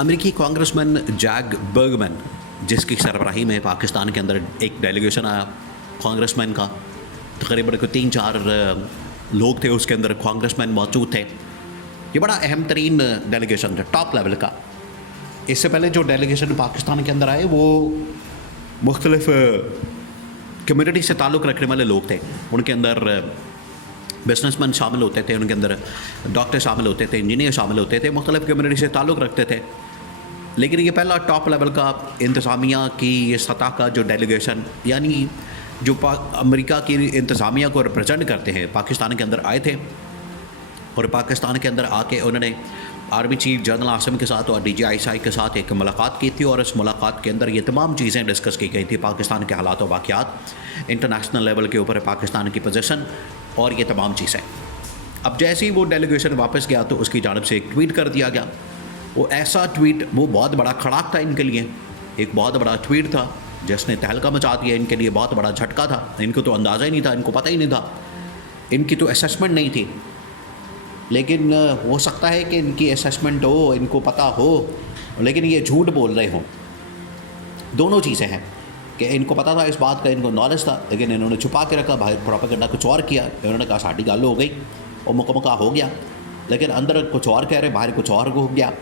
अमेरिकी congressman Jack Burgman, जिसकी सरबराही में पाकिस्तान के अंदर एक डेलीगेशन आया कांग्रेसमैन का, तकरीबन कोई 3-4 लोग थे उसके अंदर, कांग्रेसमैन मौजूद थे। ये बड़ा अहम तरीन डेलीगेशन था, टॉप लेवल का। इससे पहले जो डेलीगेशन पाकिस्तान के अंदर आए वो मुख्तलिफ कम्युनिटी से ताल्लुक़ रखने वाले लोग थे। उनके अंदर बिजनेसमैन शामिल होते थे, उनके अंदर डॉक्टर शामिल होते थे, इंजीनियर शामिल होते थे, मुख्तलिफ कम्युनिटी से ताल्लुक़ रखते थे। लेकिन ये पहला टॉप लेवल का इंतज़ामिया की ये सतह का जो डेलीगेशन, यानी जो अमेरिका की इंतज़ामिया को रिप्रेजेंट करते हैं, पाकिस्तान के अंदर आए थे। और पाकिस्तान के अंदर आके उन्होंने आर्मी चीफ जनरल आसिम के साथ और DGI के साथ एक मुलाकात की थी, और इस मुलाकात के अंदर ये तमाम चीज़ें डिस्कस की गई थी, पाकिस्तान के हालात और वाक़यात, इंटरनेशनल लेवल के ऊपर पाकिस्तान की पोजीशन और ये तमाम चीज़ें। अब जैसे ही वो डेलीगेशन वापस गया तो उसकी जानिब से एक ट्वीट कर दिया गया। वो ऐसा ट्वीट, वो बहुत बड़ा खड़ाक था इनके लिए, एक बहुत बड़ा ट्वीट था जिसने तहलका मचा दिया इनके लिए, बहुत बड़ा झटका था। इनको तो अंदाज़ा ही नहीं था, इनको पता ही नहीं था, इनकी तो असेसमेंट नहीं थी। लेकिन हो सकता है कि इनकी असेसमेंट हो, इनको पता हो, लेकिन ये झूठ बोल रहे हों। दोनों चीज़ें हैं कि इनको पता था इस बात का, इनको नॉलेज था, लेकिन इन्होंने छुपा के रखा, बाहर प्रोपेगेंडा कुछ और किया। इन्होंने कहा साड़ी गल हो गई और मुकम्मका हो गया, लेकिन अंदर कुछ और कह रहे, बाहर कुछ और हो गया।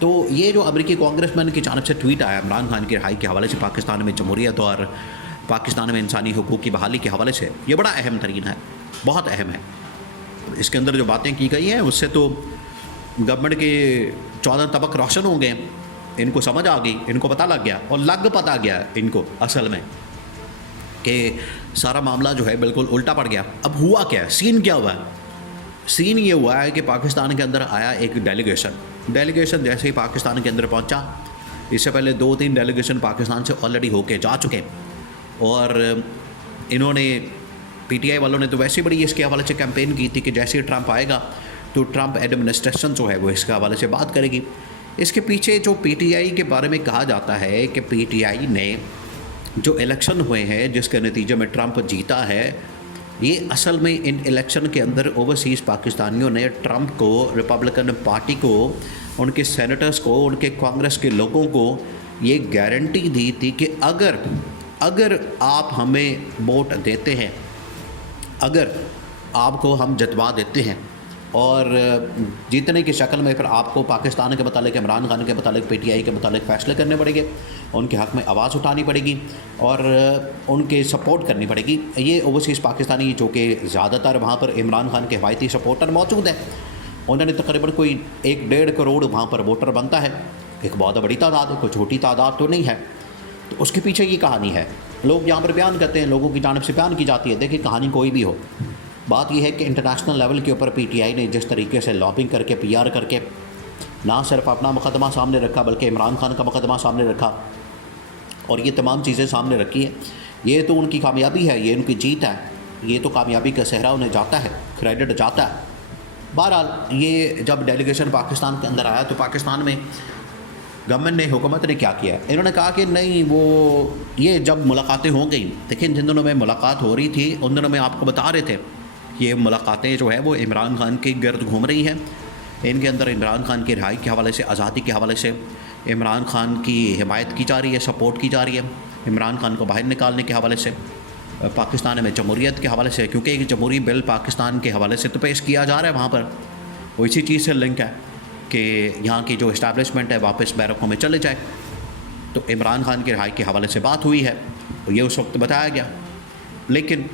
तो ये जो अमेरिकी कांग्रेसमैन की जानिब से ट्वीट आया इमरान खान की रिहाई के हवाले से, पाकिस्तान में जमहूरियत और पाकिस्तान में इंसानी हुकूक की बहाली के हवाले से, ये बड़ा अहम तरीन है, बहुत अहम है। इसके अंदर जो बातें की गई हैं उससे तो गवर्नमेंट के 14 तबक रोशन हो गए, इनको समझ आ गई, इनको पता लग गया और लग पता गया इनको असल में कि सारा मामला जो है बिल्कुल उल्टा पड़ गया। अब हुआ क्या है, सीन क्या हुआ है? सीन ये हुआ है कि पाकिस्तान के अंदर आया एक डेलीगेशन जैसे ही पाकिस्तान के अंदर पहुंचा, इससे पहले 2-3 डेलीगेशन पाकिस्तान से ऑलरेडी होके जा चुके, और इन्होंने PTI वालों ने तो वैसे बड़ी इसके हवाले से कैंपेन की थी कि जैसे ही ट्रंप आएगा तो ट्रंप एडमिनिस्ट्रेशन जो है वो इसके हवाले से बात करेगी। इसके पीछे जो PTI के बारे में कहा जाता है कि PTI ने जो इलेक्शन हुए हैं जिसके नतीजे में ट्रंप जीता है, ये असल में इन इलेक्शन के अंदर ओवरसीज़ पाकिस्तानियों ने ट्रंप को, रिपब्लिकन पार्टी को, उनके सेनेटर्स को, उनके कांग्रेस के लोगों को ये गारंटी दी थी कि अगर आप हमें वोट देते हैं, अगर आपको हम जितवा देते हैं और जीतने की शक्ल में फिर आपको पाकिस्तान के मतलब, इमरान खान के मतलब, PTI के मतलब फ़ैसले करने पड़ेंगे, उनके हक़ में आवाज़ उठानी पड़ेगी और उनके सपोर्ट करनी पड़ेगी। ये ओवरसीज़ पाकिस्तानी जो कि ज़्यादातर वहाँ पर इमरान खान के हवायती सपोर्टर मौजूद हैं, उन्होंने तकरीबन कोई 1-1.5 करोड़ वहाँ पर वोटर बनता है, एक बहुत बड़ी तादाद है, कोई छोटी तादाद तो नहीं है। तो उसके पीछे ये कहानी है, लोग यहाँ पर बयान करते हैं, लोगों की जानिब से बयान की जाती है। देखिए कहानी कोई भी हो, बात यह है कि इंटरनेशनल लेवल के ऊपर PTI ने जिस तरीके से लॉबिंग करके, PR करके ना सिर्फ अपना मुकदमा सामने रखा बल्कि इमरान खान का मुकदमा सामने रखा और ये तमाम चीज़ें सामने रखी है, ये तो उनकी कामयाबी है, ये उनकी जीत है, ये तो कामयाबी का सेहरा उन्हें जाता है, क्रेडिट जाता है। बहरहाल ये जब डेलीगेशन पाकिस्तान के अंदर आया तो पाकिस्तान में गवर्नमेंट ने, हुकूमत ने क्या किया, इन्होंने कहा कि नहीं, वो ये जब मुलाकातें हो गई, देखिए जिन दिनों में मुलाकात हो रही थी उन दिनों में आपको बता रहे थे ये मुलाकातें जो है वो इमरान खान के गर्द घूम रही हैं। इनके अंदर इमरान खान की रिहाई के हवाले से, आज़ादी के हवाले से इमरान खान की हिमायत की जा रही है, सपोर्ट की जा रही है, इमरान खान को बाहर निकालने के हवाले से, पाकिस्तान में जमहूरियत के हवाले से, क्योंकि एक जमहूरी बिल पाकिस्तान के हवाले से तो पेश किया जा रहा है वहाँ पर, वो इसी चीज़ से लिंक है कि यहाँ की जो इस्टेब्लिशमेंट है वापस बैरकों में चले जाए। तो इमरान खान की रिहाई के हवाले से बात हुई है, तो ये उस वक्त बताया गया। लेकिन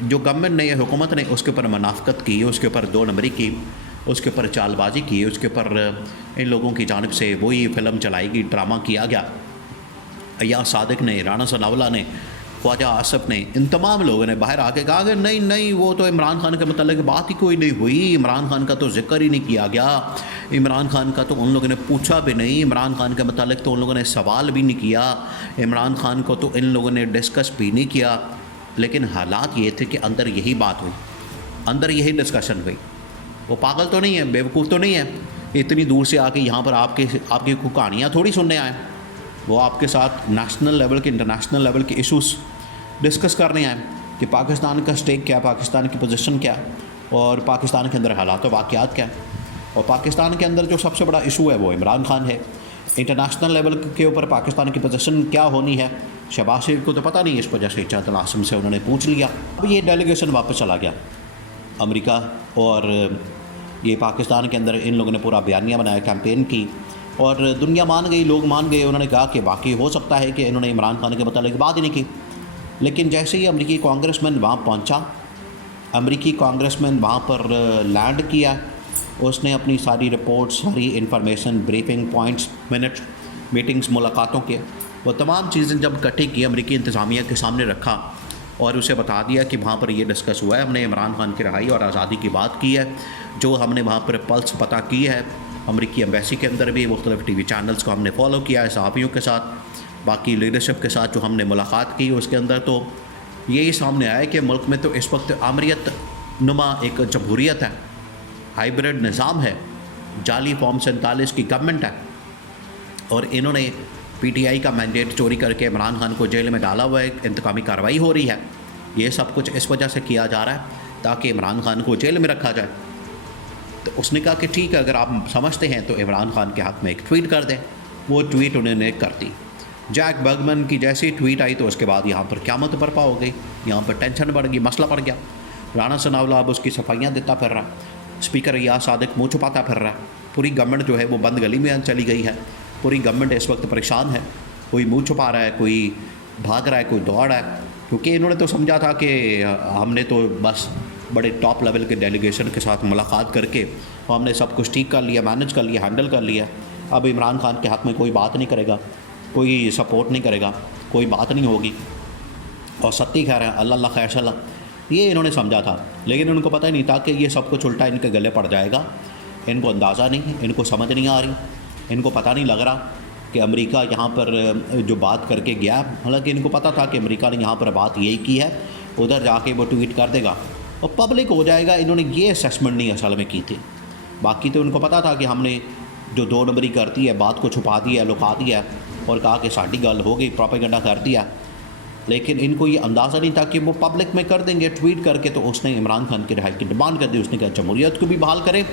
जो गवर्नमेंट ने, हुकूमत ने उसके ऊपर मुनाफ़कत की, उसके ऊपर 2 नंबरी की, उसके ऊपर चालबाजी की, उसके ऊपर इन लोगों की जानिब से वही फ़िल्म चलाई गई, ड्रामा किया गया। अय्याज सादिक ने, राना सनाउल्लाह ने, ख्वाजा आसिफ ने, इन तमाम लोगों ने बाहर आके कहा कि नहीं नहीं, वो तो इमरान खान के मतलब बात ही कोई नहीं हुई, इमरान खान का तो जिक्र ही नहीं किया गया, इमरान खान का तो उन लोगों ने पूछा भी नहीं, इमरान खान के मतलब तो उन लोगों ने सवाल भी नहीं किया, इमरान खान को तो इन लोगों ने डिस्कस भी नहीं किया। लेकिन हालात ये थे कि अंदर यही बात हुई, अंदर यही डिस्कशन हुई। वो पागल तो नहीं है, बेवकूफ़ तो नहीं है, इतनी दूर से आके यहाँ पर आपकी कहानियाँ थोड़ी सुनने आए। वो आपके साथ नेशनल लेवल के, इंटरनेशनल लेवल के इशूज़ डिस्कस करने आए कि पाकिस्तान का स्टेक क्या, पाकिस्तान की पोजीशन क्या और पाकिस्तान के अंदर हालात व वाक़यात क्या। और पाकिस्तान के अंदर जो सबसे बड़ा इशू है वो इमरान खान है। इंटरनेशनल लेवल के ऊपर पाकिस्तान की पोजीशन क्या होनी है, शहबाज शरीफ को तो पता नहीं, इस वजह से इजाज़ आसम से उन्होंने पूछ लिया। अब ये डेलीगेशन वापस चला गया अमेरिका, और ये पाकिस्तान के अंदर इन लोगों ने पूरा बयानिया बनाया, कैंपेन की, और दुनिया मान गई, लोग मान गए। उन्होंने कहा कि बाकी हो सकता है कि इन्होंने इमरान खान के मतलब बात ही नहीं की। लेकिन जैसे ही अमेरिकी कांग्रेसमैन वहाँ पहुँचा, अमेरिकी कांग्रेसमैन वहाँ पर लैंड किया, उसने अपनी सारी रिपोर्ट, सारी information, briefing points, minutes, meetings, मुलाकातों के वो तमाम चीज़ें जब इकट्ठी की, अमेरिकी इंतज़ामिया के सामने रखा और उसे बता दिया कि वहाँ पर ये डिस्कस हुआ है, हमने इमरान खान की रिहाई और आज़ादी की बात की है, जो हमने वहाँ पर पल्स पता की है, अमेरिकी एम्बेसी के अंदर भी मुख्तलिफ टीवी चैनल्स को हमने फॉलो किया है, सहाफ़ियों के साथ, बाकी लीडरशिप के साथ जो हमने मुलाकात की उसके अंदर तो यही सामने आया कि मुल्क में तो इस वक्त आमरीत नुमा एक जमहूरियत है, हाइब्रिड निज़ाम है, जाली फॉर्म 47 की गवर्नमेंट है, और इन्होंने पीटीआई का मैंडेट चोरी करके इमरान खान को जेल में डाला हुआ है, इंतकामी कार्रवाई हो रही है। ये सब कुछ इस वजह से किया जा रहा है ताकि इमरान खान को जेल में रखा जाए। तो उसने कहा कि ठीक है, अगर आप समझते हैं तो इमरान खान के हक़ में एक ट्वीट कर दें। वो ट्वीट उन्होंने कर दी। जैक बर्गमैन की जैसी ट्वीट आई तो उसके बाद यहाँ पर क़यामत बरपा हो गई, यहाँ पर टेंशन बढ़ गई, मसला बढ़ गया। राना सनाउल्लाह अब उसकी सफाइयाँ देता फिर रहा, स्पीकर रियाज सादिक मुँह छुपाता फिर रहा है, पूरी गवर्नमेंट जो है वो बंद गली में चली गई है, पूरी गवर्नमेंट इस वक्त परेशान है, कोई मुँह छुपा रहा है, कोई भाग रहा है, कोई दौड़ रहा है, क्योंकि इन्होंने तो समझा था कि हमने तो बस बड़े टॉप लेवल के डेलीगेशन के साथ मुलाकात करके हमने सब कुछ ठीक कर लिया, मैनेज कर लिया, हैंडल कर लिया। अब इमरान खान के हक़ में कोई बात नहीं करेगा, कोई सपोर्ट नहीं करेगा, कोई बात नहीं होगी, और सत्ती कह रहे हैं अल्लाह अल्लाह खैर सल्ला, ये इन्होंने समझा था। लेकिन उनको पता ही नहीं था कि ये सब कुछ उल्टा इनके गले पड़ जाएगा। इनको अंदाज़ा नहीं, इनको समझ नहीं आ रही, इनको पता नहीं लग रहा कि अमेरिका यहाँ पर जो बात करके गया, हालांकि इनको पता था कि अमेरिका ने यहाँ पर बात यही की है, उधर जाके वो ट्वीट कर देगा और पब्लिक हो जाएगा। इन्होंने ये असेसमेंट नहीं असल में की थी। बाकी तो उनको पता था कि हमने जो 2 नंबरी करती है, बात को छुपा दिया, लुका दिया और कहा कि साड़ी गल हो गई, प्रोपेगेंडा कर दिया। लेकिन इनको ये अंदाज़ा नहीं था कि वो पब्लिक में कर देंगे ट्वीट करके। तो उसने इमरान खान की रिहाई की डिमांड कर दी। उसने कहा जमहूरियत को भी बहाल करें।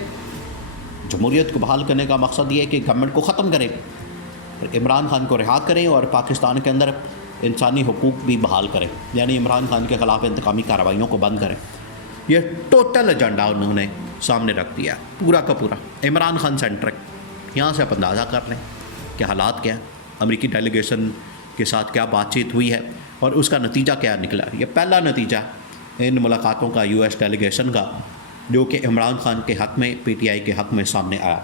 जमहूरियत को बहाल करने का मकसद ये है कि गवर्नमेंट को ख़त्म करें, इमरान खान को रिहा करें और पाकिस्तान के अंदर इंसानी हुकूक भी बहाल करें, यानी इमरान खान के ख़िलाफ़ इंतकामी कार्रवाइयों को बंद करें। यह टोटल एजेंडा उन्होंने सामने रख दिया, पूरा का पूरा इमरान खान सेंट्रिक। यहाँ से आप अंदाज़ा कर लें कि हालात क्या है, अमेरिकी डेलीगेशन के साथ क्या बातचीत हुई है और उसका नतीजा क्या निकला। ये पहला नतीजा इन मुलाकातों का यूएस डेलीगेशन का, जो कि इमरान खान के हक़ में, पीटीआई के हक़ में सामने आया।